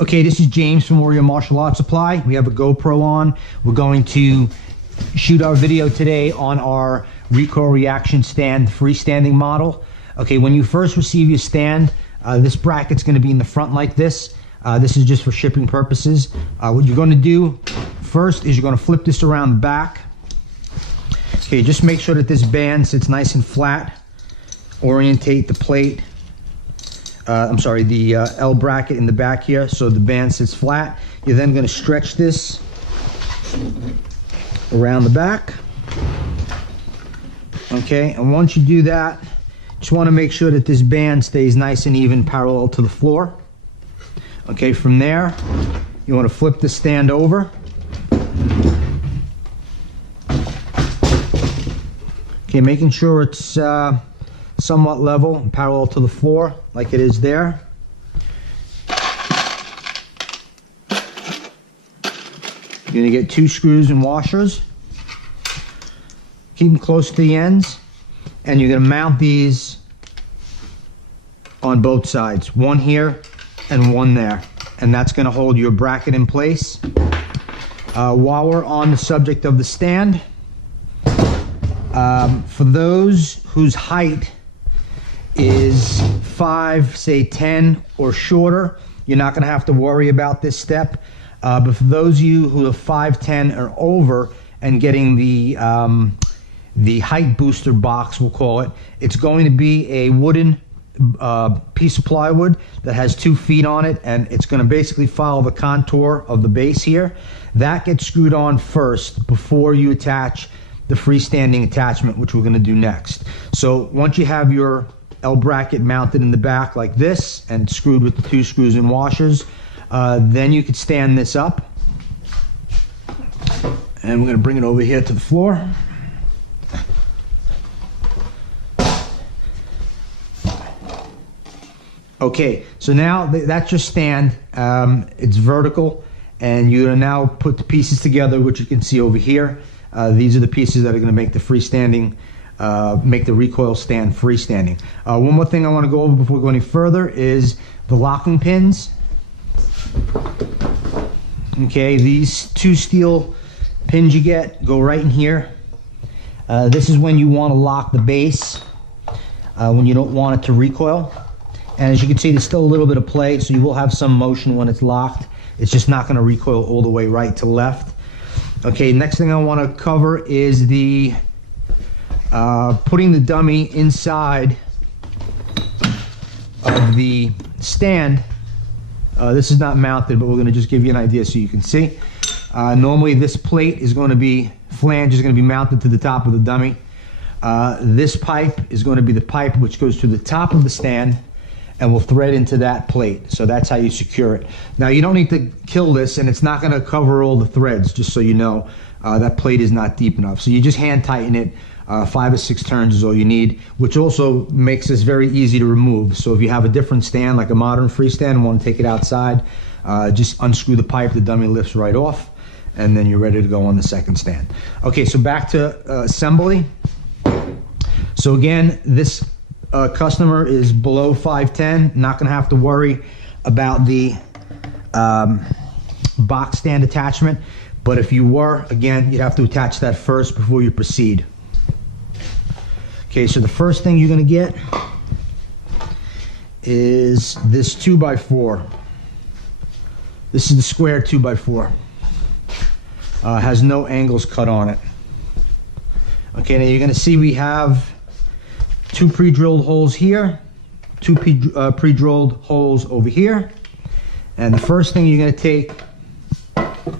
Okay, this is James from Warrior Martial Arts Supply. We have a GoPro on. We're going to shoot our video today on our recoil reaction stand freestanding model. Okay, when you first receive your stand, this bracket's going to be in the front like this. This is just for shipping purposes. What you're going to do first is you're going to flip this around the back. Okay, just make sure that this band sits nice and flat. Orientate the plate. The L bracket in the back here, so the band sits flat. You're then going to stretch this around the back. Okay, and once you do that, just want to make sure that this band stays nice and even parallel to the floor. Okay, from there, you want to flip the stand over. Okay, making sure it's somewhat level and parallel to the floor like it is there. You're going to get 2 screws and washers. Keep them close to the ends, and you're going to mount these on both sides, one here and one there, and that's going to hold your bracket in place. While we're on the subject of the stand, for those whose height is 5'10" or shorter, you're not going to have to worry about this step. But for those of you who are 5'10" or over and getting the height booster box, we'll call it, it's going to be a wooden piece of plywood that has 2 feet on it, and it's going to basically follow the contour of the base here. That gets screwed on first before you attach the freestanding attachment, which we're going to do next. So once you have your L bracket mounted in the back like this and screwed with the 2 screws and washers, then you could stand this up, and we're going to bring it over here to the floor. Okay, so now that's your stand. It's vertical, and you're going to now put the pieces together, which you can see over here. These are the pieces that are going to make the freestanding make the recoil stand freestanding. One more thing I want to go over before we go any further is the locking pins. Okay, these 2 steel pins you get go right in here. This is when you want to lock the base, when you don't want it to recoil. And as you can see, there's still a little bit of play, so you will have some motion when it's locked. It's just not going to recoil all the way right to left. Okay, next thing I want to cover is the putting the dummy inside of the stand. This is not mounted, but we're going to just give you an idea so you can see. Normally this plate is going to be, flange is going to be mounted to the top of the dummy. This pipe is going to be the pipe which goes to the top of the stand and will thread into that plate. So that's how you secure it. Now you don't need to kill this, and it's not going to cover all the threads, just so you know. That plate is not deep enough. So you just hand tighten it. 5 or 6 turns is all you need, which also makes this very easy to remove. So if you have a different stand, like a modern freestand, and want to take it outside, just unscrew the pipe, the dummy lifts right off, and then you're ready to go on the second stand. Okay, so back to assembly. So again, this customer is below 5'10", not going to have to worry about the box stand attachment. But if you were, again, you'd have to attach that first before you proceed. Okay, so the first thing you're going to get is this 2x4. This is the square 2x4. Has no angles cut on it. Okay, now you're going to see we have 2 pre-drilled holes here, 2 pre-drilled holes over here. And the first thing you're going to take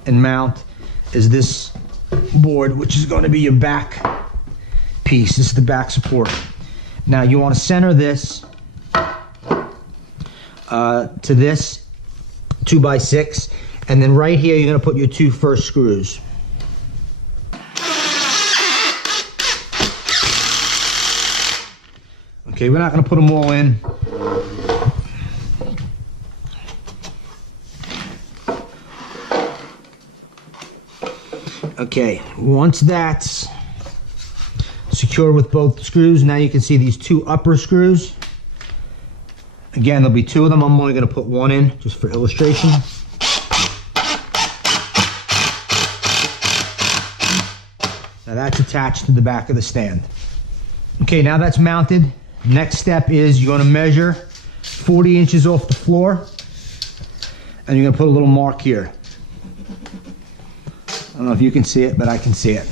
and mount is this board, which is going to be your back piece. This is the back support. Now you want to center this to this 2x6, and then right here you're going to put your 2 first screws. Okay, we're not going to put them all in. Okay, once that's secure with both screws, now you can see these 2 upper screws. Again, there'll be two of them. I'm only going to put one in just for illustration. Now that's attached to the back of the stand. Okay, now that's mounted. Next step is you're going to measure 40 inches off the floor, and you're going to put a little mark here. I don't know if you can see it, but I can see it.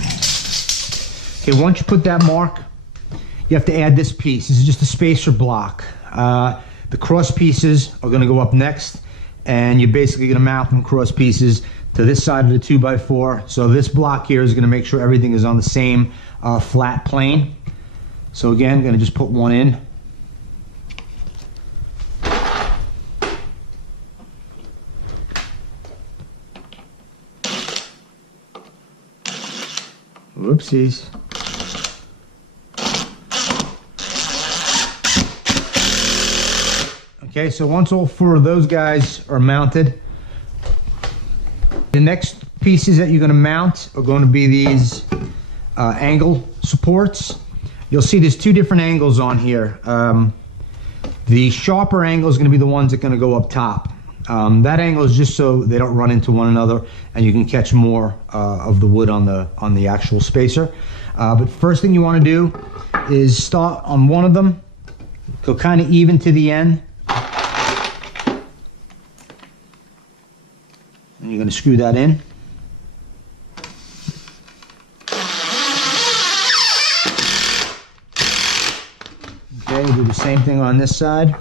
Okay, once you put that mark, you have to add this piece. This is just a spacer block. The cross pieces are going to go up next, and you're basically going to mount them cross pieces to this side of the 2x4. So this block here is going to make sure everything is on the same flat plane. So again, I'm going to just put one in. Whoopsies. Okay, so once all four of those guys are mounted, the next pieces that you're going to mount are going to be these angle supports. You'll see there's two different angles on here. The sharper angle is going to be the ones that are going to go up top. That angle is just so they don't run into one another and you can catch more of the wood on the actual spacer. But first thing you want to do is start on one of them, go kind of even to the end, and you're going to screw that in. Okay, we'll do the same thing on this side.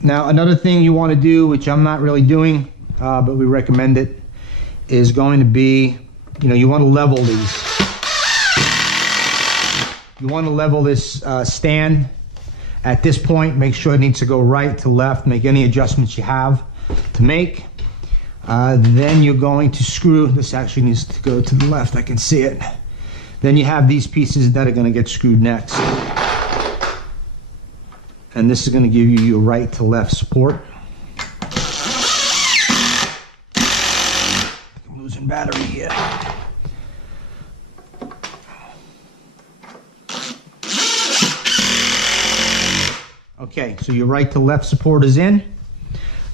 Now another thing you want to do, which I'm not really doing, but we recommend it, is going to be, you want to level these. You want to level this stand at this point. Make sure it needs to go right to left. Make any adjustments you have to make. Then you're going to screw, this actually needs to go to the left, I can see it. Then you have these pieces that are going to get screwed next. And this is going to give you your right to left support. I'm losing battery here. Okay, so your right to left support is in.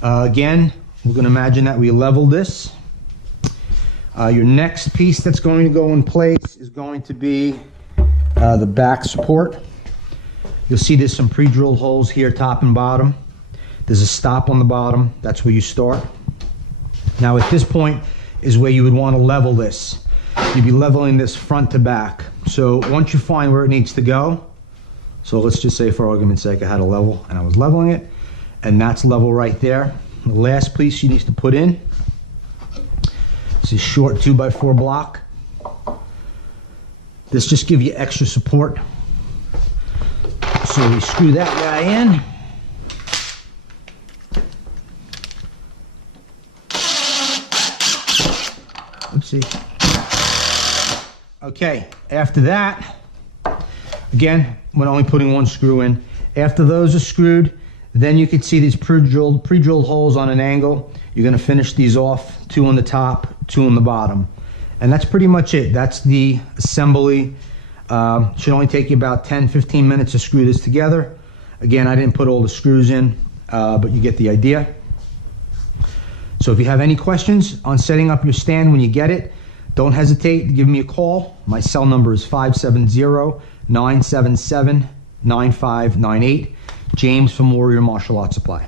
Again, we're going to imagine that we level this. Your next piece that's going to go in place is going to be the back support. You'll see there's some pre-drilled holes here, top and bottom. There's a stop on the bottom. That's where you start. Now at this point is where you would want to level this. You'd be leveling this front to back. So once you find where it needs to go, so let's just say for argument's sake I had a level and I was leveling it, and that's level right there. The last piece you need to put in is this short 2x4 block. This just gives you extra support. So we screw that guy in. Oopsie. Okay, after that, again, we're only putting one screw in. After those are screwed, then you can see these pre-drilled holes on an angle. You're going to finish these off, two on the top, two on the bottom. And that's pretty much it. That's the assembly. Should only take you about 10-15 minutes to screw this together. Again, I didn't put all the screws in, but you get the idea. So if you have any questions on setting up your stand when you get it, don't hesitate to give me a call. My cell number is 570-977-9598. James from Warrior Martial Arts Supply.